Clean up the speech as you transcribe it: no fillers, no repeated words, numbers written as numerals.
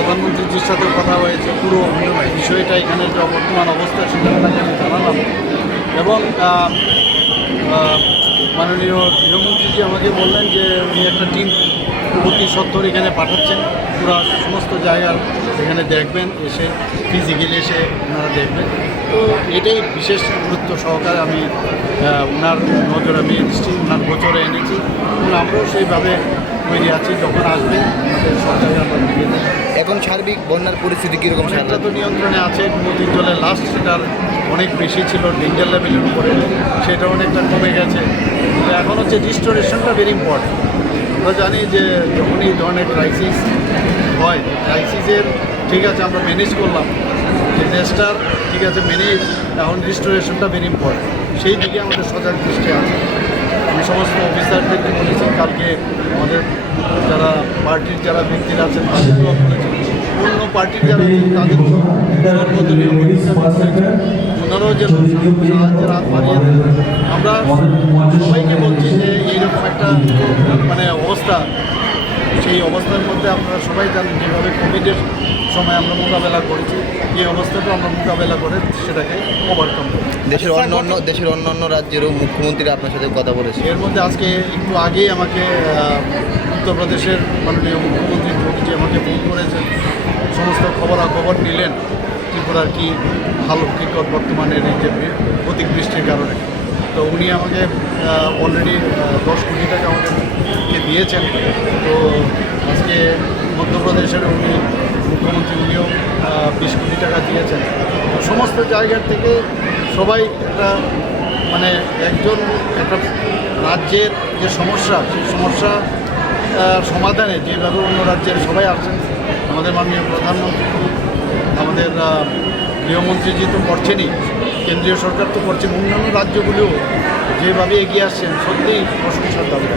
প্রধানমন্ত্রীজির সাথে কথা হয়েছে, পুরো বিষয়টা এখানের যে বর্তমান অবস্থা সেটা আপনাকে আমি জানালাম। এবং মাননীয় গৃহমন্ত্রীজি আমাকে বললেন যে উনি একটা টিম অতি সত্বর এখানে পাঠাচ্ছেন, পুরো সমস্ত জায়গার এখানে দেখবেন, এসে ফিজিক্যালি এসে ওনারা দেখবেন। তো এটাই বিশেষ গুরুত্ব সহকারে আমি ওনার নজরে আমি এনেছি, ওনার গোচরে এনেছি এবং আমরাও সেইভাবে তৈরি আছি। যখন আসবেন আমাদের সরকারে আমরা দিয়ে দেব। এখন সার্বিক বন্যার পরিস্থিতি কীরকম? অনেকটা তো নিয়ন্ত্রণে আছে। নদীর জলের লাস্ট সেটার অনেক বেশি ছিল, ডেঞ্জার লেভেলের উপরে, সেটা অনেকটা কমে গেছে। কিন্তু এখন হচ্ছে রিস্টোরেশনটা ভেরি ইম্পর্টেন্ট। আমরা জানি যে যখন এই ধরনের ক্রাইসিস হয়, ক্রাইসিসের ঠিক আছে আমরা ম্যানেজ করলাম, ডিজাস্টার ঠিক আছে ম্যানেজ, এখন রিস্টোরেশনটা ভেরি ইম্পর্টেন্ট। সেই দিকে আমাদের সজাগ দৃষ্টি আছে। আমি সমস্ত অফিসারদেরকে বলেছি, কালকে আমাদের যারা পার্টির যারা ব্যক্তিরা আছেন তাদেরকেও বলেছেন, অন্য পার্টির যারা আছেন তাদের সর্বদলীয় ওনারাও যেন সাহায্যের হাত বাড়িয়ে দেন। আমরা সবাইকে বলছি যে এইরকম একটা মানে অবস্থা, সেই অবস্থার মধ্যে আপনারা সবাই জানেন যেভাবে কোভিডের সময় আমরা মোকাবেলা করেছি, এই অবস্থাটা আমরা মোকাবেলা করে সেটাকে ওভারকাম করি। দেশের অন্যান্য রাজ্যেরও মুখ্যমন্ত্রীরা আপনার সাথে কথা বলেছে। এর মধ্যে আজকে একটু আগেই আমাকে উত্তরপ্রদেশের মাননীয় মুখ্যমন্ত্রী যোগীজি আমাকে ফোন করেছেন, সমস্ত খবরাখবর নিলেন ত্রিপুরার কী ভালো কীকর বর্তমানের এই যে অতিবৃষ্টির কারণে। তো উনি আমাকে অলরেডি 10 কোটি টাকা আমাদেরকে দিয়েছেন। তো আজকে মধ্যপ্রদেশের উনি মুখ্যমন্ত্রী উনিও 20 কোটি টাকা দিয়েছেন। তো সমস্ত জায়গার থেকে সবাই একটা মানে একটা রাজ্যের যে সমস্যা, সেই সমস্যা সমাধানে যেভাবে অন্য রাজ্যের সবাই আসছেন, আমাদের মাননীয় প্রধানমন্ত্রী, আমাদের গৃহমন্ত্রীজি তো করছেনই, কেন্দ্রীয় সরকার তো করছেন, অন্যান্য রাজ্যগুলিও যেভাবে এগিয়ে আসছেন সত্যিই প্রশংসার দাবি।